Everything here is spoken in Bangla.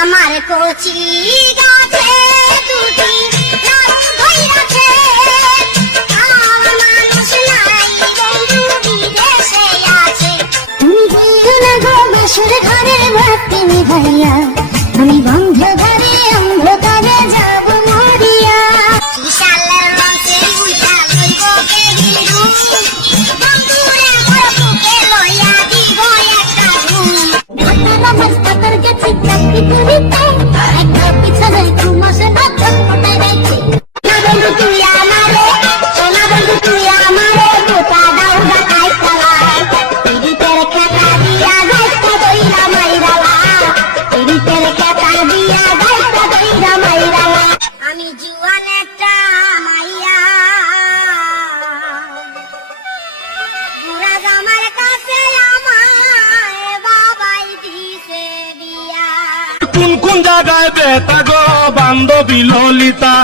আমার কচি গাছে দুটি নাক ধইরাছে, আমার মানুষ নাই বন্ধু বিদেশে আছে। তুমি দিও না গো বাসর ঘরের বাতি নিভাইয়া, আমি বন্ধ ঘরে অন্ধকারে যাব মরিয়া। বিশালের রঙে উইটা লইব কে হিরু, বন্ধুরে মোর বুকে লইয়া দিব একটা ঘুম। ঢাকার মাস্টার গেছে চাকরি করিতে, একটা পিছনে ঘুমাসে না ছটপটায় রাইতে। না বন্ধু তুই আমারে, সোনা বন্ধু তুই আমারে, গোটা দাউদা খাই খালাই। পিড়িতের খেতা দিয়া গাইতা দইরা মাইরালা, পিড়িতের খেতা দিয়া গাইতা দইরা মাইরালা। আমি জুয়ান একটা মাইয়া, বুড়া জামার কাছে আমায় বাবাই দিছে দিয়া। কোন কোন জায়গায় বেতা গো বান্ধবী ললিতা।